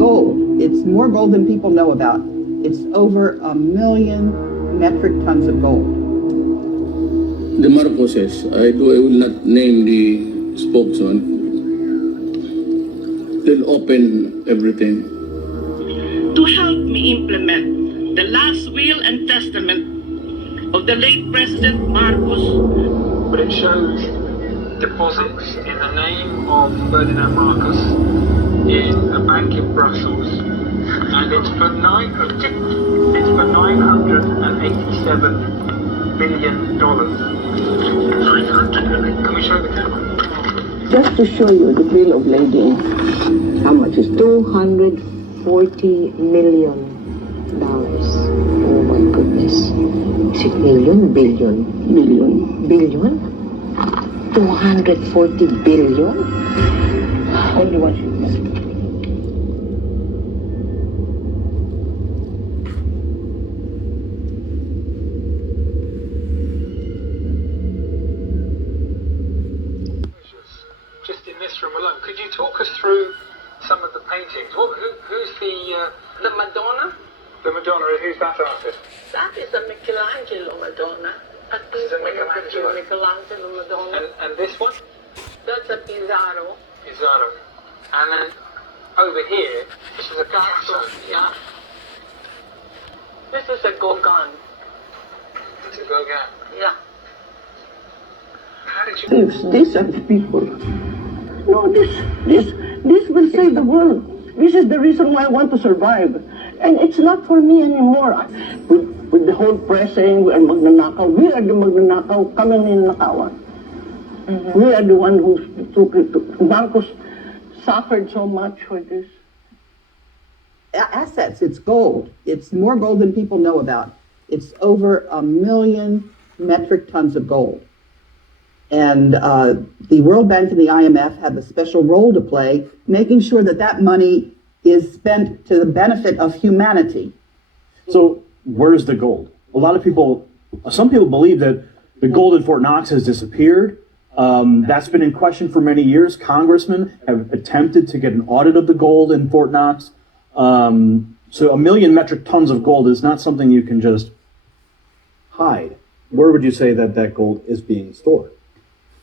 gold. It's more gold than people know about. It's over 1 million metric tons of gold. The Marcoses, I will not name the spokesman. They'll open everything. To help me implement the last will and testament of the late President Marcos. But it shows deposits in the name of Ferdinand Marcos in a bank in Brussels, and it's for $987 billion. 900. Can we show the camera? Just to show you the bill of lading, how much is $240 million. Oh my goodness. Is it million? Billion? Million. Billion? 240 billion? Only one shipment. Just in this room alone, could you talk us through some of the paintings? Who's The Madonna? the Madonna? Who's that artist? That is a Michelangelo Madonna. I think It's a Michelangelo. Michelangelo Madonna. And this one? That's a Pizarro. Pizarro. And then over here, this is a Picasso. Yeah. This is a Gauguin. It's a Gauguin. Yeah. How did you... These are the people. No, this will save the world. This is the reason why I want to survive. And it's not for me anymore. With the whole press saying we are magnanakaw, we are the magnanakaw, kami ninakawan. We are the one who took it. Marcos suffered so much for this. Assets, it's gold. It's more gold than people know about. It's over 1 million metric tons of gold. And the World Bank and the IMF have a special role to play, making sure that that money is spent to the benefit of humanity. So where's the gold? Some people believe that the gold in Fort Knox has disappeared. That's been in question for many years. Congressmen have attempted to get an audit of the gold in Fort Knox. So 1 million metric tons of gold is not something you can just hide. Where would you say that gold is being stored?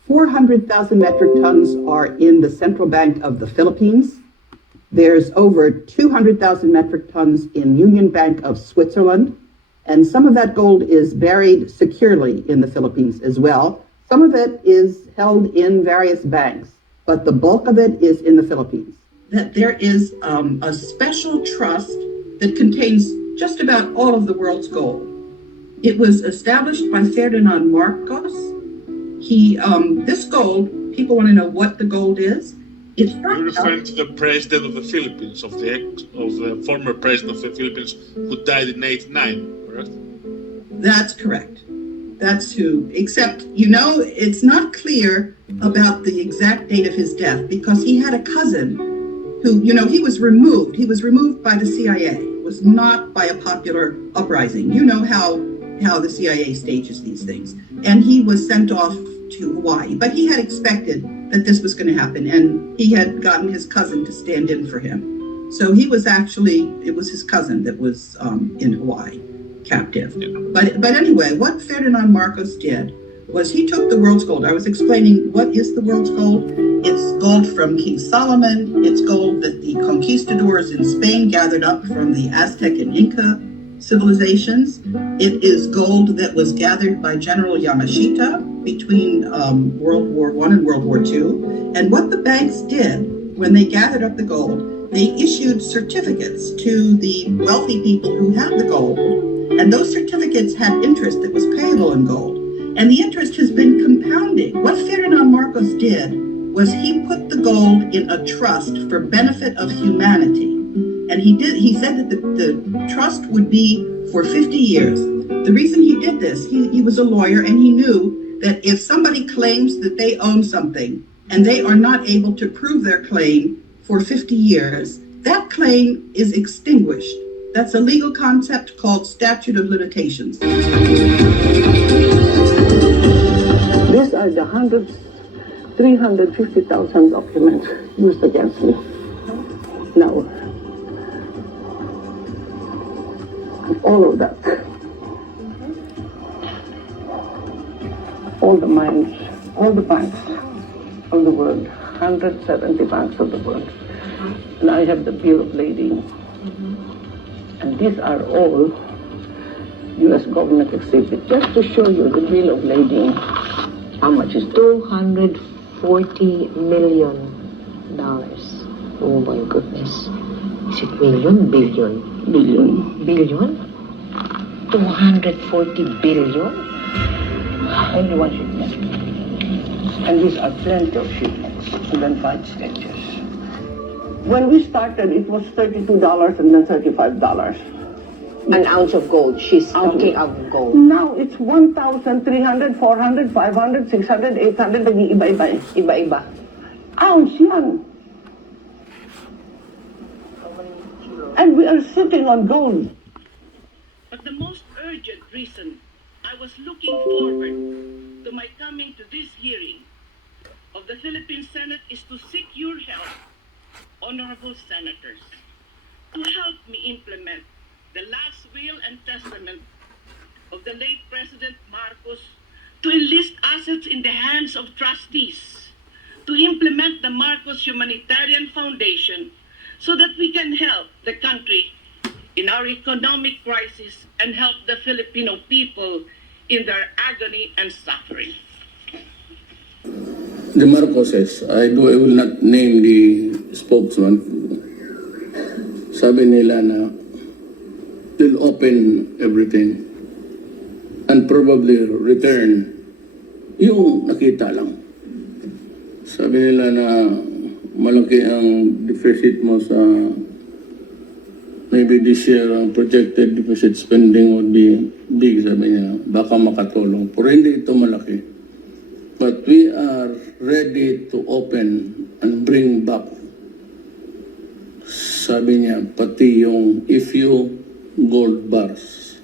400,000 metric tons are in the Central Bank of the Philippines. There's over 200,000 metric tons in Union Bank of Switzerland. And some of that gold is buried securely in the Philippines as well. Some of it is held in various banks, but the bulk of it is in the Philippines. That there is a special trust that contains just about all of the world's gold. It was established by Ferdinand Marcos. This gold, people want to know what the gold is. It's You're referring to the president of the Philippines, of the former president of the Philippines who died in '89, correct? That's correct. That's who, except, it's not clear about the exact date of his death because he had a cousin who, he was removed. He was removed by the CIA. It was not by a popular uprising. You know how the CIA stages these things. And he was sent off to Hawaii. But he had expected that this was going to happen, and he had gotten his cousin to stand in for him. So it was his cousin that was in Hawaii, captive. But anyway, what Ferdinand Marcos did was he took the world's gold. I was explaining what is the world's gold. It's gold from King Solomon. It's gold that the conquistadors in Spain gathered up from the Aztec and Inca civilizations. It is gold that was gathered by General Yamashita between World War I and World War II. And what the banks did when they gathered up the gold, they issued certificates to the wealthy people who had the gold. And those certificates had interest that was payable in gold. And the interest has been compounding. What Ferdinand Marcos did was he put the gold in a trust for benefit of humanity. And he said that the trust would be for 50 years. The reason he did this, he was a lawyer, and he knew that if somebody claims that they own something and they are not able to prove their claim for 50 years, that claim is extinguished. That's a legal concept called statute of limitations. These are the 350,000 documents used against me. Now, all of that. All the mines, all the banks of the world, 170 banks of the world. And I have the bill of lading. And these are all U.S. government exhibits. Just to show you the bill of lading, how much is $240 million. Oh my goodness. Is it million? Billion? billion? Billion? 240 billion? Only one shipment. And these are plenty of shipments, and then 5 sketches. When we started, it was $32 and then $35. An ounce of gold. She's talking of gold. Now it's 1,300, 400, 500, 600, 800, nag-iiba-iba. Iba-iba. Ounce yan. And we are sitting on gold. But the most urgent reason I was looking forward to my coming to this hearing of the Philippine Senate is to seek your help, honorable senators, to help me implement the last will and testament of the late President Marcos, to enlist assets in the hands of trustees, to implement the Marcos Humanitarian Foundation so that we can help the country in our economic crisis and help the Filipino people in their agony and suffering. The Marcoses, I will not name the spokesman. Sabi nila na they'll open everything and probably return yung nakita lang. Sabi nila na malaki ang deficit mo sa maybe this year ang projected deficit spending would be big, sabi niya. Baka makatulong. Pero hindi ito malaki. But we are ready to open and bring back, sabi niya, pati yung FU gold bars.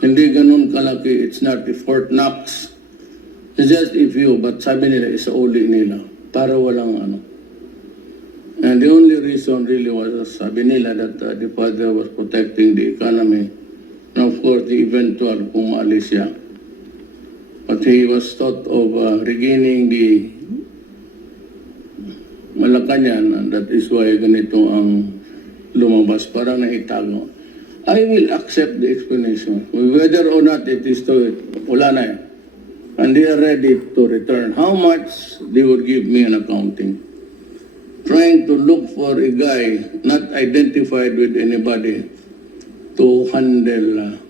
Hindi ganun kalaki. It's not the Fort Knox. It's just FU, but sabi nila, isa uli nila. Para walang ano. And the only reason really was, sabi nila, that the father was protecting the economy. And of course, the eventual kung maalis siya. But he was thought of regaining the Malacanang, and that is why ganito ang lumabas, parang naitago. I will accept the explanation. Whether or not it is to, wala na yan. And they are ready to return. How much they would give me an accounting. Trying to look for a guy not identified with anybody to handle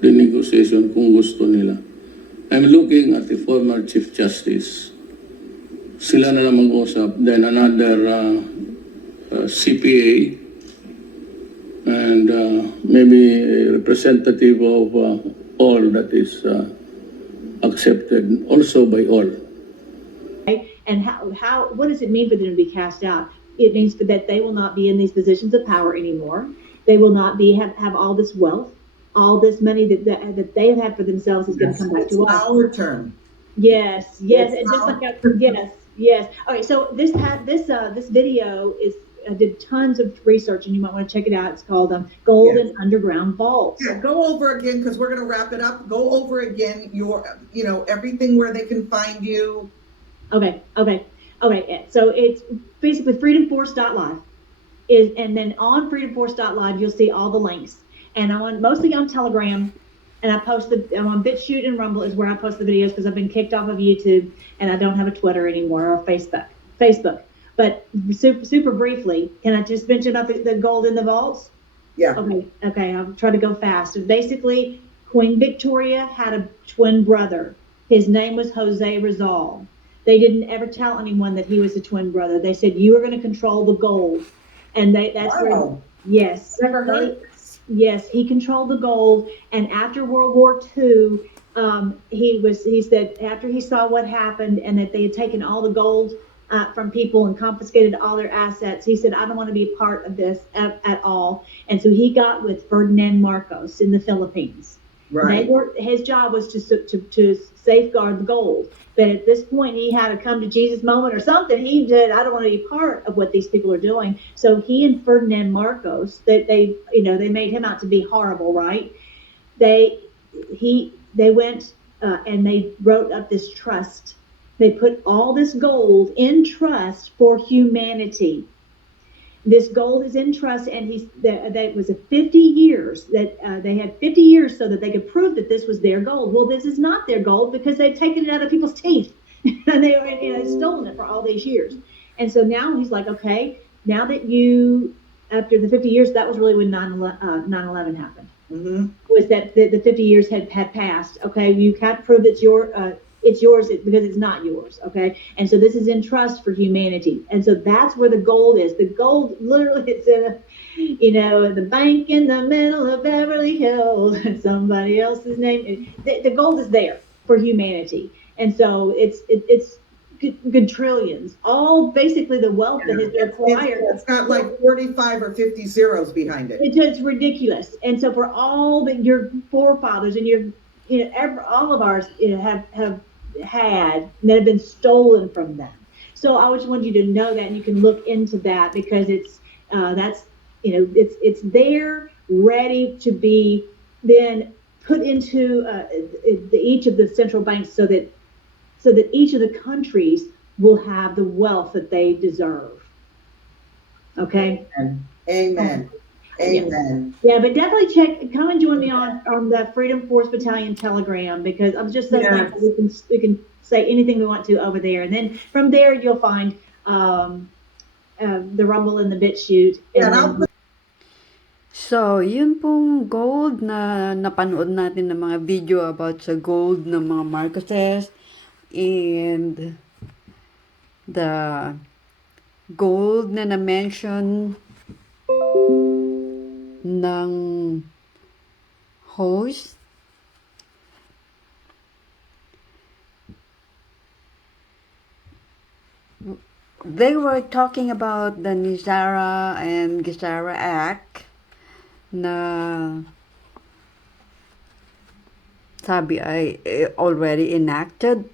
the negotiation kung gusto nila. I'm looking at the former Chief Justice. Sila na lang mag-usap. Then another CPA and maybe a representative of all that is accepted also by all. And what does it mean for them to be cast out? It means that they will not be in these positions of power anymore. They will not have all this wealth, all this money that they have had for themselves is going to come back to us. Our term. Yes, and just like yes. Okay, so this video is I did tons of research, and you might want to check it out. It's called Golden Underground Vaults. Yeah, go over again because we're going to wrap it up. Go over again everything where they can find you. Okay. So it's basically freedomforce.live and then on freedomforce.live you'll see all the links. And I'm mostly on Telegram, and I'm on BitChute and Rumble is where I post the videos because I've been kicked off of YouTube and I don't have a Twitter anymore or Facebook. But super briefly, can I just mention about the gold in the vaults? Yeah. Okay. I'll try to go fast. Basically, Queen Victoria had a twin brother. His name was Jose Rizal. They didn't ever tell anyone that he was a twin brother. They said you were going to control the gold, and that's where. Yes. Never heard. Yes, he controlled the gold, and after World War II, he said after he saw what happened and that they had taken all the gold from people and confiscated all their assets, he said, I don't want to be a part of this at all. And so he got with Ferdinand Marcos in the Philippines. They were, his job was to safeguard the gold. But at this point, he had a come to Jesus moment or something. He did. I don't want to be part of what these people are doing. So he and Ferdinand Marcos, that they made him out to be horrible, right? They went and they wrote up this trust. They put all this gold in trust for humanity. This gold is in trust, and that was a 50 years that they had 50 years so that they could prove that this was their gold. Well, this is not their gold because they've taken it out of people's teeth and they've stolen it for all these years. And so now he's like, okay, now that after the 50 years, that was really when 9/11 happened. Was that the 50 years had passed? Okay, you can't prove it's yours because it's not yours. Okay, and so this is in trust for humanity, and so that's where the gold is. The gold literally, it's in the bank in the middle of Beverly Hills, and somebody else's name. The gold is there for humanity, and so it's good trillions, all basically the wealth that has been acquired. It's got like 45 or 50 zeros behind it. It's ridiculous. And so for all that your forefathers and all of ours have had that have been stolen from them. So I just want you to know that, and you can look into that because it's there ready to be then put into each of the central banks so that each of the countries will have the wealth that they deserve. Okay. Amen. Amen. Yeah, but definitely come and join me on the Freedom Force Battalion Telegram, because I'm just so thankful we can say anything we want to over there, and then from there you'll find the Rumble and the BitChute. So, yun pong gold na napanood natin ng mga video about sa gold ng mga Marcoses and the gold na na-mention ng host. They were talking about the Nizara and Gesara Act na sabi ay already enacted